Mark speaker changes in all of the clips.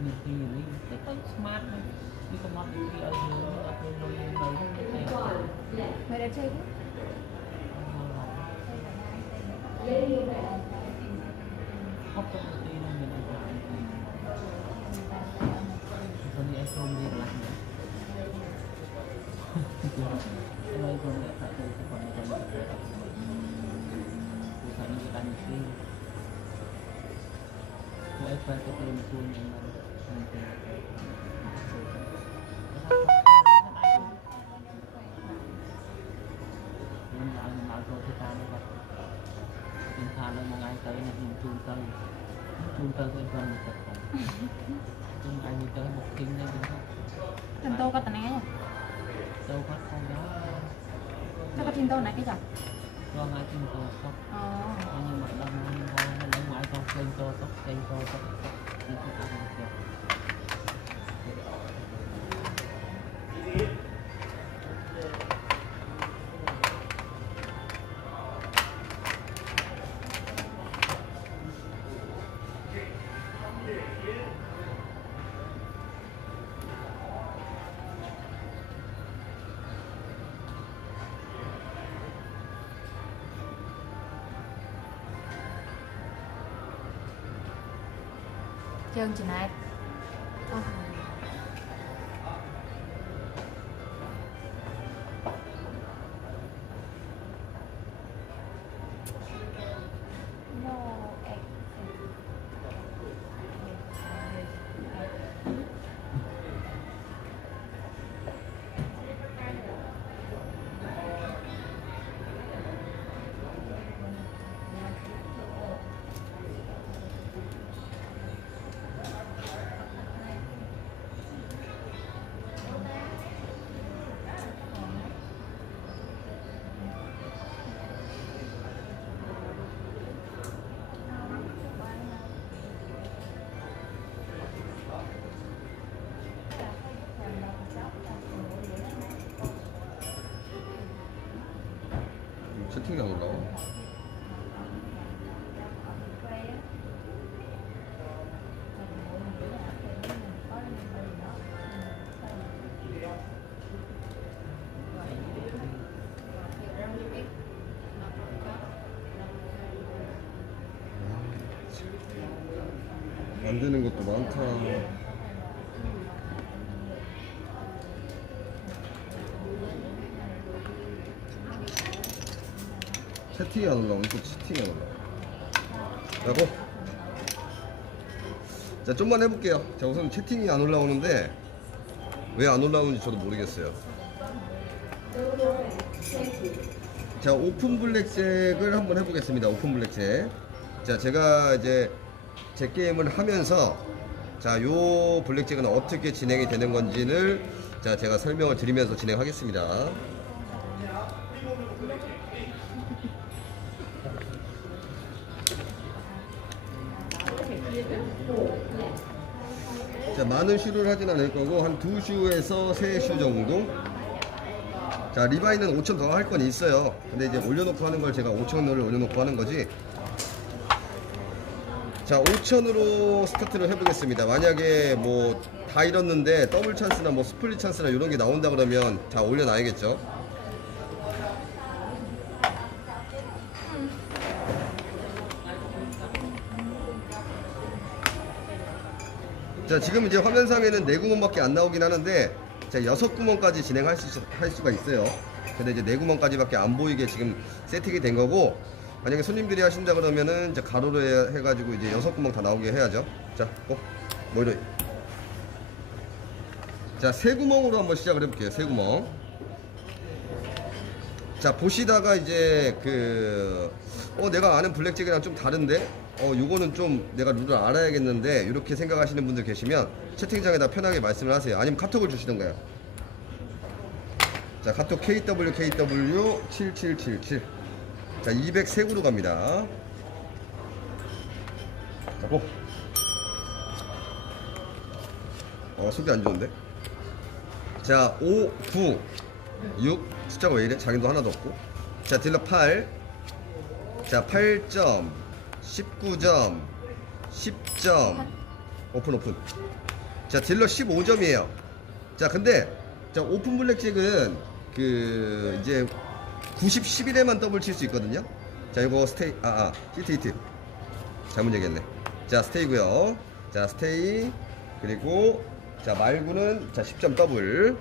Speaker 1: naghihiling. Ito smart.
Speaker 2: Tình tô có
Speaker 1: tình ái không? Tô có con đó
Speaker 2: Sao có tình tô này cái
Speaker 1: gì? Vâng, ai tình tô không?
Speaker 2: Ờ
Speaker 1: Nhưng mà lần này
Speaker 2: itong plain totok, plain totok, dito
Speaker 3: tayo dito. Tonight 안 올라와. 안 되는 것도 많다. 채팅이 안 올라오니 또 채팅이 안 올라와. 라고? 자, 좀만 해볼게요. 자, 우선 채팅이 안 올라오는데 왜 안 올라오는지 저도 모르겠어요. 자, 오픈 블랙잭을 한번 해보겠습니다. 오픈 블랙잭. 자, 제가 이제 제 게임을 하면서 자, 요 블랙잭은 어떻게 진행이 되는 건지를 자, 제가 설명을 드리면서 진행하겠습니다. 많은 슈를 하진 않을 거고 한 두 슈에서 세 슈 정도. 자, 리바이는 5천 더 할 건 있어요. 근데 이제 올려놓고 하는 걸 제가 5천을 올려놓고 하는 거지. 자, 5천으로 스타트를 해보겠습니다. 만약에 뭐 다 잃었는데 더블 찬스나 뭐 스플릿 찬스나 이런 게 나온다 그러면 다 올려놔야겠죠. 자 지금 이제 화면상에는 네 구멍밖에 안 나오긴 하는데 자 여섯 구멍까지 진행할 수, 할 수가 있어요. 근데 이제 네 구멍까지밖에 안 보이게 지금 세팅이 된 거고 만약에 손님들이 하신다 그러면은 이제 가로로 해, 해가지고 이제 여섯 구멍 다 나오게 해야죠. 자 어, 뭐 이러 자세 구멍으로 한번 시작을 해볼게요 세 구멍. 자 보시다가 이제 그 어 내가 아는 블랙잭이랑 좀 다른데 어 요거는 좀 내가 룰을 알아야겠는데 이렇게 생각하시는 분들 계시면 채팅창에다 편하게 말씀을 하세요. 아니면 카톡을 주시던가요. 자 카톡 KWKW 7777 자 203구로 갑니다. 자 고. 어 속이 안 좋은데? 자 5, 9 6 숫자가 왜 이래? 자기도 하나도 없고. 자 딜러 8 자 8점 19점 10점. 오픈 오픈. 자 딜러 15점이에요. 자 근데 자 오픈 블랙잭은 그 이제 90 11에만 더블 칠 수 있거든요. 자 이거 스테이 아 아 히트 히트. 잘못 얘기했네. 자 스테이고요. 자 스테이. 그리고 자 말구는 자 10점 더블.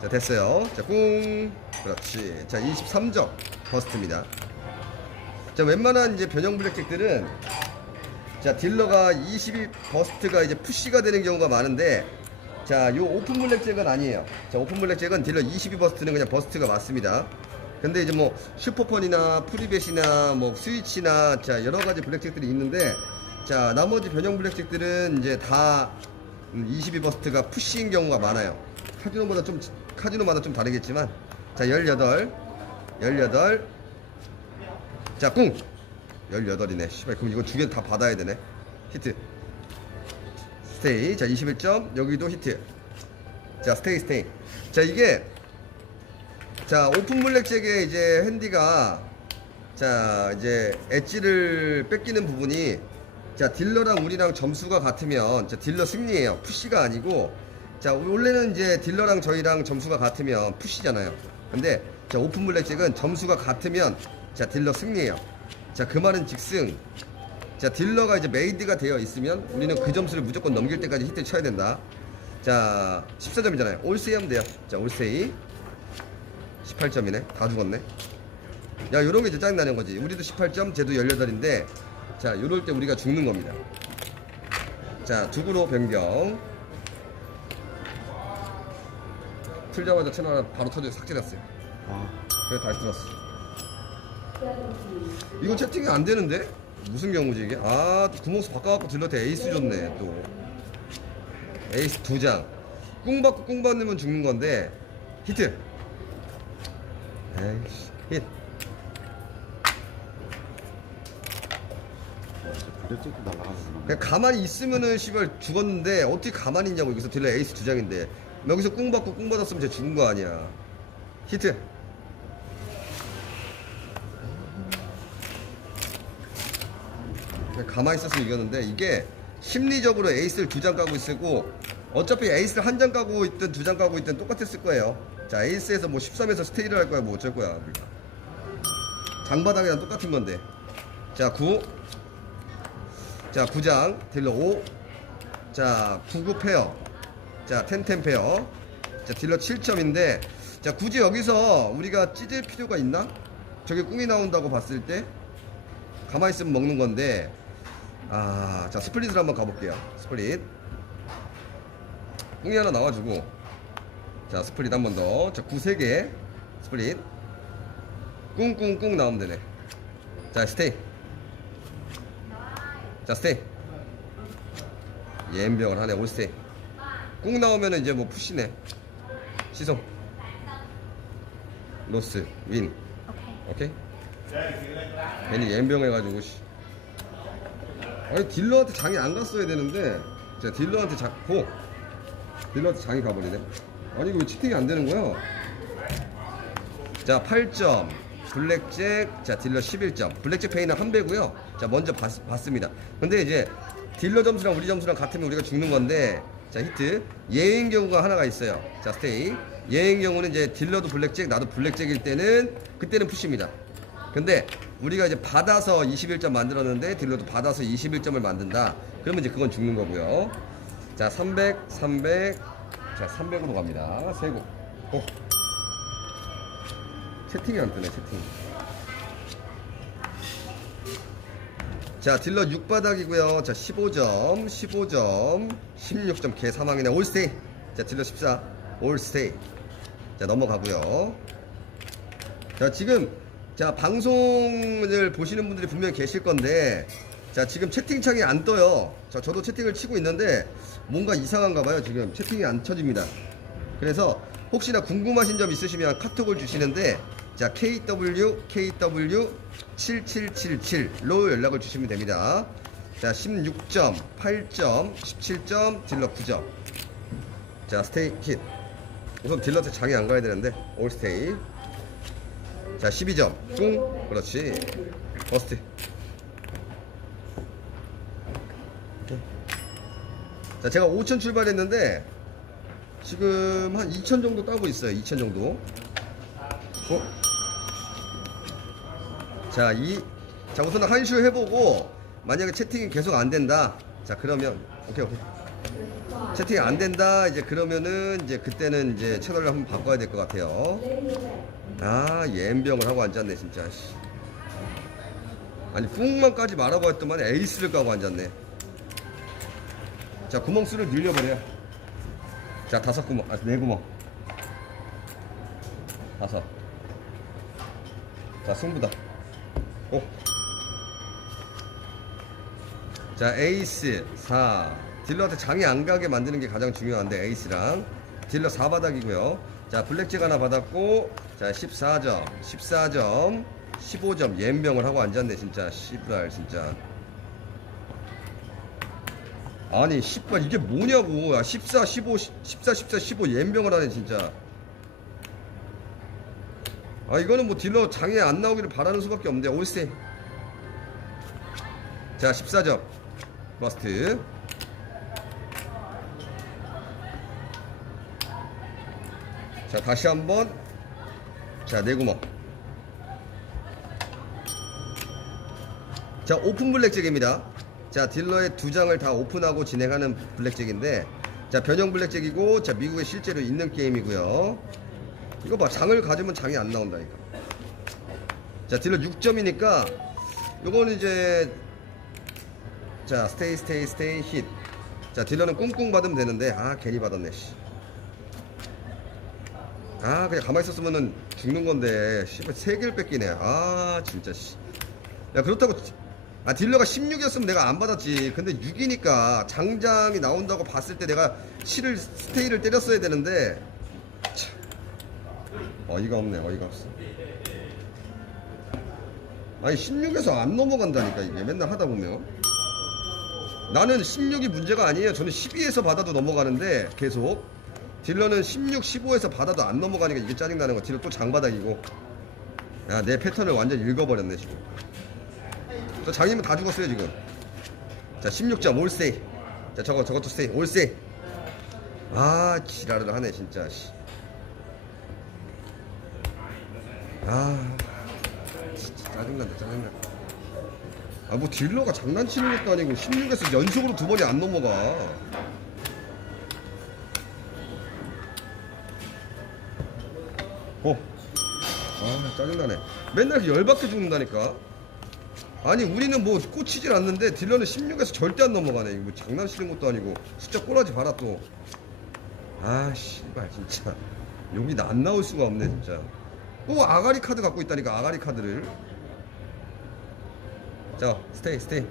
Speaker 3: 자 됐어요. 자 꿍. 그렇지. 자 23점 버스트입니다 자 웬만한 이제 변형 블랙잭들은 자 딜러가 22 버스트가 이제 푸시가 되는 경우가 많은데 자 요 오픈 블랙잭은 아니에요. 자 오픈 블랙잭은 딜러 22 버스트는 그냥 버스트가 맞습니다. 근데 이제 뭐 슈퍼펀이나 프리벳이나 뭐 스위치나 자 여러 가지 블랙잭들이 있는데 자 나머지 변형 블랙잭들은 이제 다 22 버스트가 푸시인 경우가 많아요. 카지노보다 좀 카지노마다 좀 다르겠지만 자 18 18 자, 꿍! 18이네. 씨발, 그럼 이거 두 개 다 받아야 되네. 히트. 스테이. 자, 21점. 여기도 히트. 자, 스테이, 스테이. 자, 이게, 자, 오픈 블랙잭의 이제 핸디가, 자, 이제 엣지를 뺏기는 부분이, 자, 딜러랑 우리랑 점수가 같으면, 자, 딜러 승리예요. 푸시가 아니고, 자, 원래는 이제 딜러랑 저희랑 점수가 같으면 푸시잖아요. 근데, 자, 오픈 블랙잭은 점수가 같으면, 자, 딜러 승리예요. 자, 그 말은 즉슨, 자, 딜러가 이제 메이드가 되어 있으면 우리는 그 점수를 무조건 넘길 때까지 히트 쳐야 된다. 자, 14점이잖아요. 올세이 하면 돼요. 자, 올세이. 18점이네. 다 죽었네. 야, 요런 게 이제 짜증나는 거지. 우리도 18점, 쟤도 18인데, 자, 요럴 때 우리가 죽는 겁니다. 자, 두구로 변경. 틀자마자 채널 바로 터져 삭제됐어요.
Speaker 4: 아,
Speaker 3: 그래서 다시 들었어. 이거 채팅이 안 되는데? 무슨 경우지 이게? 아, 구멍수 바꿔갖고 들렀대. 에이스 줬네, 또. 에이스 두 장. 꿍 받고 꿍 받으면 죽는 건데, 히트. 에이씨, 그냥 가만히 있으면은 씨발 죽었는데, 어떻게 가만히 있냐고. 여기서 딜러 에이스 두 장인데. 여기서 꿍 받고 꿍 받았으면 쟤 죽은 거 아니야. 히트. 그냥 가만히 있었으면 이겼는데 이게 심리적으로 에이스를 두 장 까고 있고 어차피 에이스를 한 장 까고 있든 두 장 까고 있든 똑같았을 거예요. 자 에이스에서 뭐 13에서 스테이를 할 거야 뭐 어쩔 거야. 장바닥이랑 똑같은 건데. 자 9. 자 9장 딜러 5. 자 99 페어. 자 1010 페어. 자 딜러 7점인데 자 굳이 여기서 우리가 찢을 필요가 있나? 저게 꿈이 나온다고 봤을 때 가만히 있으면 먹는 건데 아, 자 스플릿을 한번 가볼게요. 스플릿. 꿍이 하나 나와주고 자 스플릿 한 번 더. 자, 9 3개 스플릿. 꿍꿍꿍 나오면 되네. 자, 스테이. 자, 스테이. 예엠병을 하네, 올스테이. 꿍 나오면 이제 뭐 푸시네. 시송. 로스, 윈.
Speaker 2: 오케이.
Speaker 3: 괜히 옌병 해가지고 씨. 아니 딜러한테 장이 안 갔어야 되는데 제가 딜러한테 잡고! 딜러한테 장이 가버리네. 아니 이거 왜 치팅이 안 되는 거야? 자 8점. 블랙잭 자 딜러 11점. 블랙잭 페이는 한 배고요. 자 먼저 봤, 봤습니다. 근데 이제 딜러 점수랑 우리 점수랑 같으면 우리가 죽는 건데 자 히트. 예인 경우가 하나가 있어요. 자 스테이. 예인 경우는 이제 딜러도 블랙잭 나도 블랙잭일 때는 그때는 푸시입니다. 근데 우리가 이제 받아서 21점 만들었는데 딜러도 받아서 21점을 만든다. 그러면 이제 그건 죽는 거고요. 자, 300, 300. 자, 300으로 갑니다. 세고. 고. 채팅이 안 뜨네, 채팅. 자, 딜러 6바닥이고요. 자, 15점, 15점, 16점 개 사망이네. 올스테이. 자, 딜러 14. 올스테이. 자, 넘어가고요. 자, 지금 자, 방송을 보시는 분들이 분명히 계실 건데 자, 지금 채팅창이 안 떠요. 자, 저도 채팅을 치고 있는데 뭔가 이상한가 봐요. 지금 채팅이 안 쳐집니다. 그래서 혹시나 궁금하신 점 있으시면 카톡을 주시는데 자, KW KW 7777로 연락을 주시면 됩니다. 자, 16점, 8점, 17점, 딜러 9점. 자, 스테이 킷. 우선 딜러한테 장이 안 가야 되는데 올 스테이. 자 12점 꿍 그렇지 버스트 자, 제가 5천 출발했는데 지금 한 2천 정도 따고 있어요. 2천 정도. 어? 자, 이, 자, 우선 한슈 해보고, 만약에 채팅이 계속 안 된다. 자, 그러면, 오케이, 오케이. 채팅이 안 된다. 이제 그러면은, 이제 그때는 이제 채널을 한번 바꿔야 될 것 같아요. 아, 옌병을 하고 앉았네, 진짜. 씨. 아니, 뿡만 까지 말하고 했더만 에이스를 까고 앉았네. 자, 구멍 수를 늘려버려. 자, 다섯 구멍, 아, 네 구멍. 다섯. 자, 승부다. 오. 자, 에이스 4. 딜러한테 장이 안 가게 만드는 게 가장 중요한데, 에이스랑. 딜러 4바닥이고요. 자, 블랙잭 하나 받았고, 자, 14점, 14점, 15점, 옌병을 하고 앉았네, 진짜. 씨발, 진짜. 아니, 10발, 이게 뭐냐고. 야, 14, 15, 14, 14, 15, 옌병을 하네, 진짜. 아 이거는 뭐 딜러 장에 안 나오기를 바라는 수밖에 없는데 올세 자 14점 머스트 자 다시 한번 자 네 구멍. 자 오픈 블랙잭입니다. 자 딜러의 두 장을 다 오픈하고 진행하는 블랙잭인데 자 변형 블랙잭이고 자 미국에 실제로 있는 게임이고요. 이거 봐 장을 가지면 장이 안 나온다니까 자 딜러 6점이니까 요거는 이제 자 스테이 스테이 스테이 힛 자 딜러는 꿍꿍 받으면 되는데 아 괜히 받았네 씨. 아 그냥 가만히 있었으면은 죽는 건데. 씨발 세 개를 뺏기네. 아 진짜 씨야 그렇다고 아 딜러가 16이었으면 내가 안 받았지. 근데 6이니까 장장이 나온다고 봤을 때 내가 7을 스테이를 때렸어야 되는데. 참 어이가 없네 어이가 없어. 아니 16에서 안 넘어간다니까 이게. 맨날 하다 보면. 나는 16이 문제가 아니에요. 저는 12에서 받아도 넘어가는데 계속 딜러는 16, 15에서 받아도 안 넘어가니까 이게 짜증나는 거 딜러 또 장바닥이고. 야 내 패턴을 완전 읽어버렸네 지금. 저 장님은 다 죽었어요 지금. 자 16점 올세이. 자 저거 저것도 세이. 올세이. 아 지랄을 하네 진짜 씨. 아 진짜 짜증난다 짜증난다. 아 뭐 딜러가 장난치는 것도 아니고 16에서 연속으로 두 번이 안 넘어가 어. 아 짜증나네. 맨날 열받게 죽는다니까. 아니 우리는 뭐 꽂히질 않는데 딜러는 16에서 절대 안 넘어가네. 이거 뭐 장난치는 것도 아니고. 숫자 꼬라지 봐라 또아 씨발 진짜. 여기 나안 나올 수가 없네 진짜. 또 아가리 카드 갖고 있다니까 아가리 카드를. 자 스테이 스테이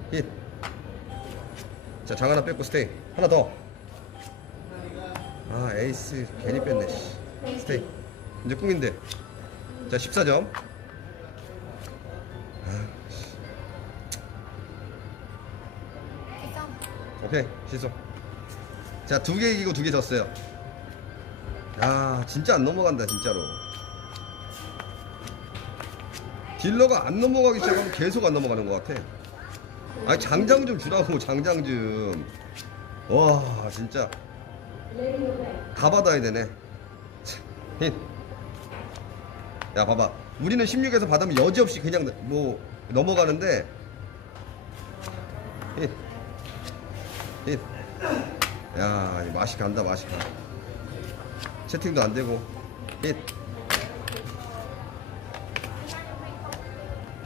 Speaker 3: hit자장 하나 뺐고 스테이. 하나 더아 에이스 괜히 뺐네 씨. 스테이 이제 꿈인데. 자 14점.
Speaker 2: cái con
Speaker 3: 오케이 시소 자두 개 이기고 두 개 졌어요. 야 진짜 안 넘어간다 진짜로. 딜러가 안 넘어가기 시작하면 계속 안 넘어가는 것 같아. 아니 장장 좀 주라고 장장 좀와 진짜. 다 받아야 되네. 참, 힛. 야 봐봐 우리는 16에서 받으면 여지없이 그냥 뭐 넘어가는데 힛. 힛. 야, 이 맛이 간다, 맛이 가. 채팅도 안 되고. 힛.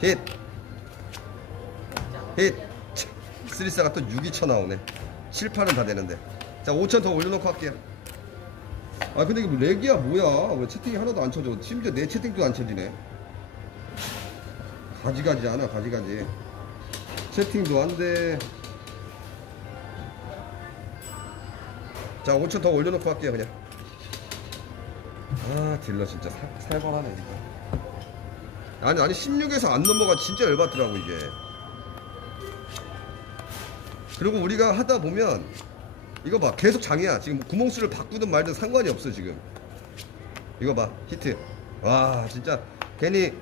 Speaker 3: 힛. 힛. 참, 쓰리사가 또 6이 쳐 나오네. 7, 8은 다 되는데. 자, 5천 더 올려놓고 할게요. 아, 근데 뭐 렉이야, 뭐야. 왜 채팅이 하나도 안 쳐져. 심지어 내 채팅도 안 쳐지네. 가지가지 않아, 가지가지. 채팅도 안 돼. 자 5천 더 올려놓고 할게요 그냥 아 딜러 진짜 살, 살벌하네 이거 아니 아니 16에서 안 넘어가 진짜 열받더라고 이게 그리고 우리가 하다 보면 이거 봐 계속 장이야 지금 구멍수를 바꾸든 말든 상관이 없어 지금 이거 봐 히트 와 진짜 괜히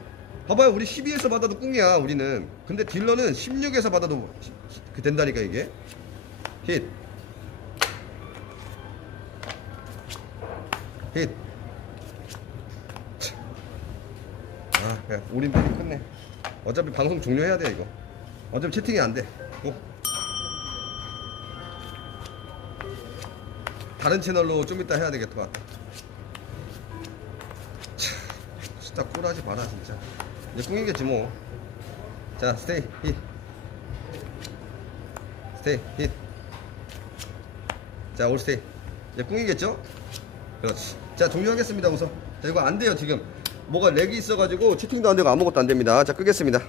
Speaker 3: 봐봐요 우리 12에서 받아도 꿍이야 우리는 근데 딜러는 16에서 받아도 그 된다니까 이게 힛 힛. 아, 그냥 우린 빨리 끝내. 어차피 방송 종료해야 돼, 이거. 어차피 채팅이 안 돼. 고. 다른 채널로 좀 이따 해야 되겠다. 참, 진짜 꿀하지 마라 진짜. 이제 꿍이겠지 뭐. 자, 스테이 힛. 스테이 힛. 자, 올 스테이. 이제 꿍이겠죠? 그렇지. 자, 종료하겠습니다, 우선. 자, 이거 안 돼요, 지금. 뭐가 렉이 있어가지고 채팅도 안 되고 아무것도 안 됩니다. 자, 끄겠습니다.